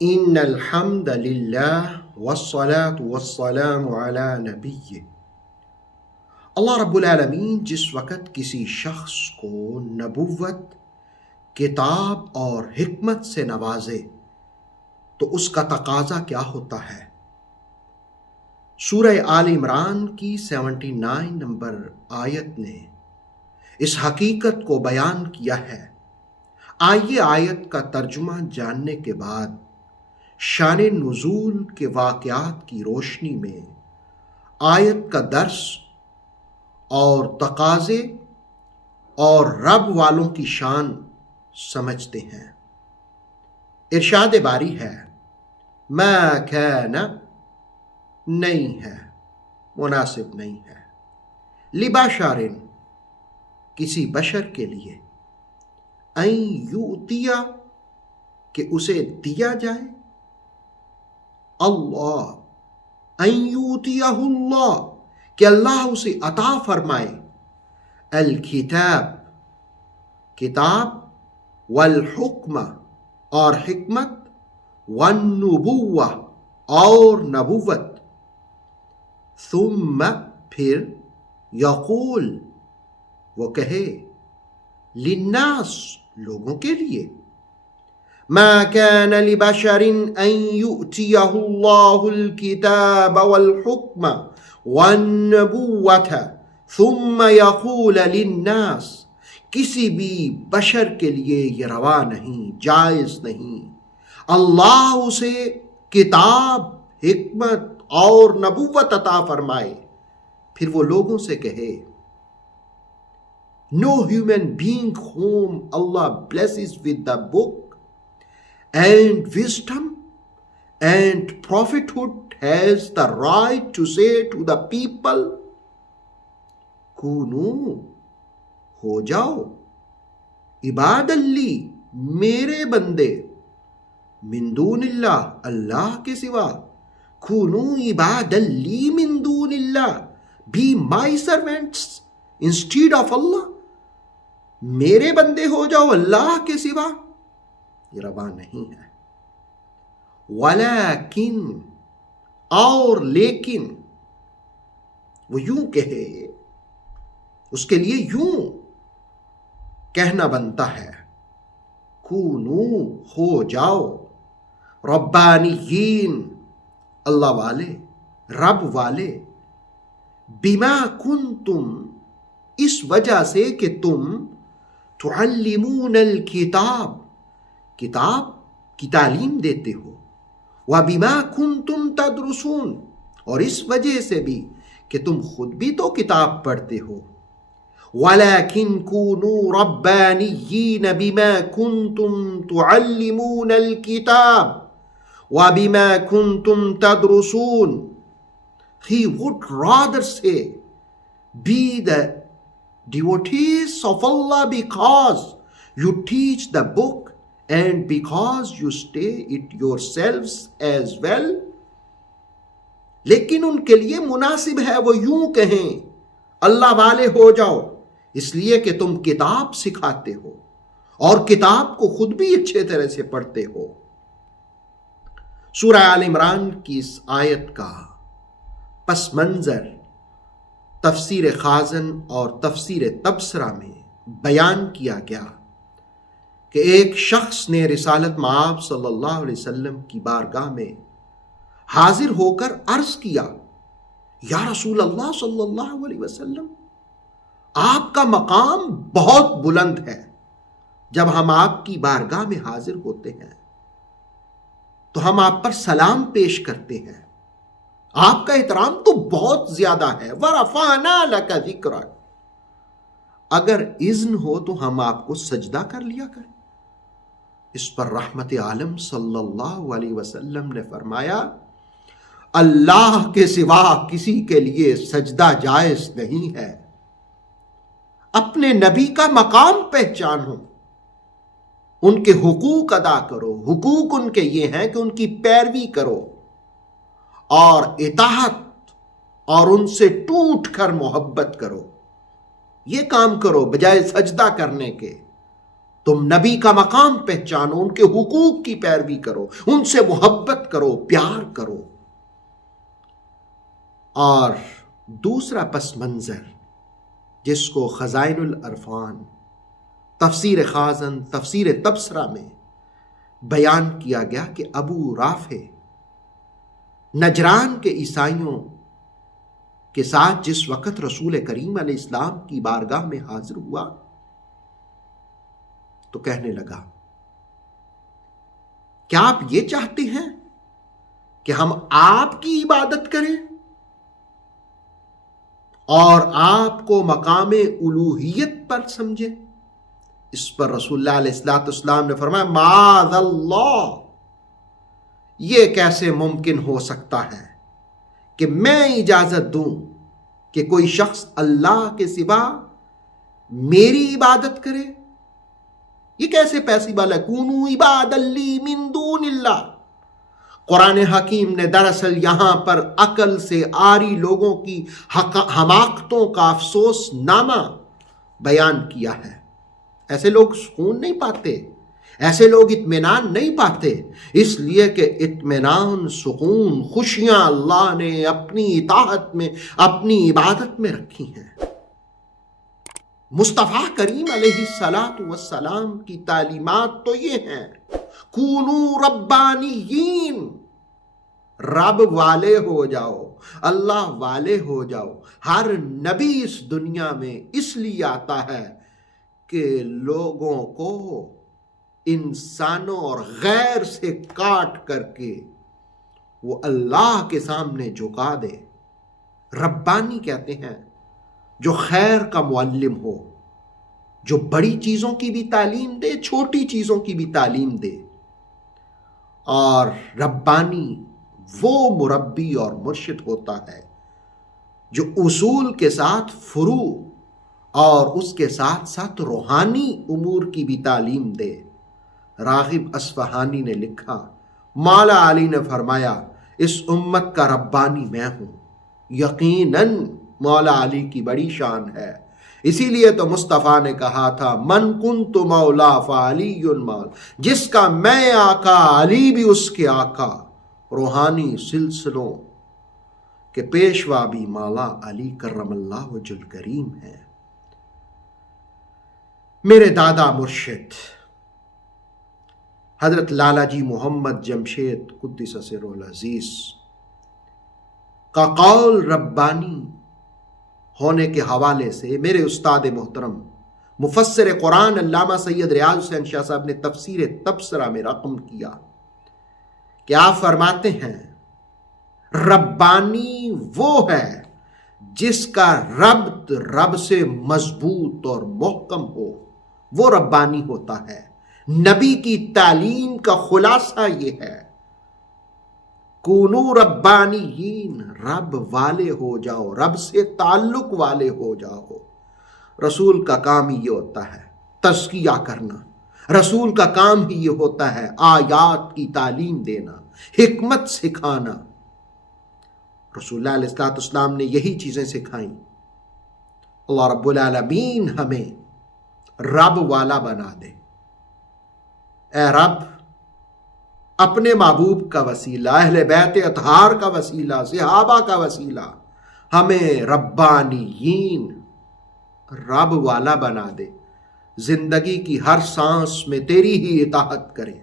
ان الحمد للہ والصلاة والسلام علی نبی۔ اللہ رب العالمین جس وقت کسی شخص کو نبوت، کتاب اور حکمت سے نوازے تو اس کا تقاضا کیا ہوتا ہے؟ سورہ آل عمران کی 79 نمبر آیت نے اس حقیقت کو بیان کیا ہے۔ آئیے آیت کا ترجمہ جاننے کے بعد شان نزول کے واقعات کی روشنی میں آیت کا درس اور تقاضے اور رب والوں کی شان سمجھتے ہیں۔ ارشاد باری ہے، ما کان، نہیں ہے، مناسب نہیں ہے، لبشر، کسی بشر کے لیے، ان یؤتیہ، کہ اسے دیا جائے، اللہ، ان یؤتیہ اللہ، کہ اللہ اسے عطا فرمائے، الکتاب، کتاب، والحکمہ، اور حکمت، والنبوہ، اور نبوت، ثم، پھر، یقول، وہ کہے، للناس، لوگوں کے لیے، ما كان لبشر ان يؤتيه الله الكتاب والحكم والنبوة ثم يقول للناس، کسی بھی بشر کے لیے یہ روا نہیں، جائز نہیں، اللہ اسے کتاب، حکمت اور نبوت عطا فرمائے، پھر وہ لوگوں سے کہے۔ No human being whom Allah blesses with the book and wisdom and prophethood has the right to say to the people, کونو، ہو جاؤ، عباد لی، میرے بندے، من دون اللہ، اللہ کے سوا، کونو عباد لی من دون اللہ، be my servants instead of Allah، میرے بندے ہو جاؤ اللہ کے سوا، یہ روا نہیں ہے۔ ولیکن، اور لیکن، وہ یوں کہے، اس کے لیے یوں کہنا بنتا ہے، کونو، ہو جاؤ، ربانیین، اللہ والے، رب والے، بما کنتم، اس وجہ سے کہ تم، تعلمون الکتاب، کتاب کی تعلیم دیتے ہو، وَبِمَا كُنْتُمْ تَدْرُسُونَ، اور اس وجہ سے بھی کہ تم خود بھی تو کتاب پڑھتے ہو، وَلَكِنْ كُونُوا رَبَّانِيِّينَ بِمَا كُنْتُمْ تُعَلِّمُونَ الْكِتَابَ وَبِمَا كُنْتُمْ تَدْرُسُونَ۔ He would rather say, be the devotees of Allah because you teach the book and because you stay it yourselves as well۔ لیکن ان کے لیے مناسب ہے وہ یوں کہیں، اللہ والے ہو جاؤ، اس لیے کہ تم کتاب سکھاتے ہو اور کتاب کو خود بھی اچھے طرح سے پڑھتے ہو۔ سورہ آل عمران کی اس آیت کا پس منظر تفسیر خازن اور تفسیر تبصرہ میں بیان کیا گیا کہ ایک شخص نے رسالت مآب صلی اللہ علیہ وسلم کی بارگاہ میں حاضر ہو کر عرض کیا، یا رسول اللہ صلی اللہ علیہ وسلم، آپ کا مقام بہت بلند ہے، جب ہم آپ کی بارگاہ میں حاضر ہوتے ہیں تو ہم آپ پر سلام پیش کرتے ہیں، آپ کا احترام تو بہت زیادہ ہے، وَرَفَعْنَا لَكَ ذِكْرَكَ، اگر اذن ہو تو ہم آپ کو سجدہ کر لیا کریں۔ اس پر رحمت عالم صلی اللہ علیہ وسلم نے فرمایا، اللہ کے سوا کسی کے لیے سجدہ جائز نہیں ہے۔ اپنے نبی کا مقام پہچانو، ان کے حقوق ادا کرو، حقوق ان کے یہ ہیں کہ ان کی پیروی کرو اور اطاعت اور ان سے ٹوٹ کر محبت کرو، یہ کام کرو بجائے سجدہ کرنے کے، تم نبی کا مقام پہچانو، ان کے حقوق کی پیروی کرو، ان سے محبت کرو، پیار کرو۔ اور دوسرا پس منظر جس کو خزائن العرفان، تفسیر خازن، تفسیر تبصرہ میں بیان کیا گیا کہ ابو رافع نجران کے عیسائیوں کے ساتھ جس وقت رسول کریم علیہ السلام کی بارگاہ میں حاضر ہوا تو کہنے لگا، کیا آپ یہ چاہتے ہیں کہ ہم آپ کی عبادت کریں اور آپ کو مقام الوہیت پر سمجھیں؟ اس پر رسول اللہ علیہ السلام نے فرمایا، معاذ اللہ، یہ کیسے ممکن ہو سکتا ہے کہ میں اجازت دوں کہ کوئی شخص اللہ کے سوا میری عبادت کرے؟ یہ کیسے پاسبل ہے؟ کونوا عبادا لی من دون اللہ۔ قرآن حکیم نے دراصل یہاں پر عقل سے عاری لوگوں کی حماقتوں کا افسوس نامہ بیان کیا ہے۔ ایسے لوگ سکون نہیں پاتے، ایسے لوگ اطمینان نہیں پاتے، اس لیے کہ اطمینان، سکون، خوشیاں اللہ نے اپنی اطاعت میں، اپنی عبادت میں رکھی ہیں۔ مصطفیٰ کریم علیہ السلام کی تعلیمات تو یہ ہیں، کونوا ربانیین، رب والے ہو جاؤ، اللہ والے ہو جاؤ۔ ہر نبی اس دنیا میں اس لیے آتا ہے کہ لوگوں کو انسانوں اور غیر سے کاٹ کر کے وہ اللہ کے سامنے جھکا دے۔ ربانی کہتے ہیں جو خیر کا معلم ہو، جو بڑی چیزوں کی بھی تعلیم دے، چھوٹی چیزوں کی بھی تعلیم دے۔ اور ربانی وہ مربی اور مرشد ہوتا ہے جو اصول کے ساتھ فروع اور اس کے ساتھ ساتھ روحانی امور کی بھی تعلیم دے۔ راغب اصفہانی نے لکھا، مولا علی نے فرمایا، اس امت کا ربانی میں ہوں۔ یقیناً مولا علی کی بڑی شان ہے، اسی لیے تو مصطفیٰ نے کہا تھا، من کنت مولا فعلی مولا، جس کا میں آقا، علی بھی اس کے آقا۔ روحانی سلسلوں کے پیشوا بھی مولا علی کرم اللہ وجہ الکریم ہے۔ میرے دادا مرشد حضرت لالا جی محمد جمشید قدس سرہ العزیز کا قول ربانی ہونے کے حوالے سے میرے استاد محترم مفسر قرآن علامہ سید ریاض حسین شاہ صاحب نے تفسیر تبصرہ میں رقم کیا کہ آپ فرماتے ہیں، ربانی وہ ہے جس کا ربط رب سے مضبوط اور محکم ہو، وہ ربانی ہوتا ہے۔ نبی کی تعلیم کا خلاصہ یہ ہے، کونوا ربانیین، رب والے ہو جاؤ، رب سے تعلق والے ہو جاؤ۔ رسول کا کام ہی یہ ہوتا ہے تزکیہ کرنا، رسول کا کام ہی یہ ہوتا ہے آیات کی تعلیم دینا، حکمت سکھانا۔ رسول اللہ علیہ السلام نے یہی چیزیں سکھائیں۔ اللہ رب العالمین ہمیں رب والا بنا دے۔ اے رب، اپنے محبوب کا وسیلہ، اہل بیت اطہار کا وسیلہ، صحابہ کا وسیلہ، ہمیں ربانیین، رب والا بنا دے، زندگی کی ہر سانس میں تیری ہی اطاعت کریں۔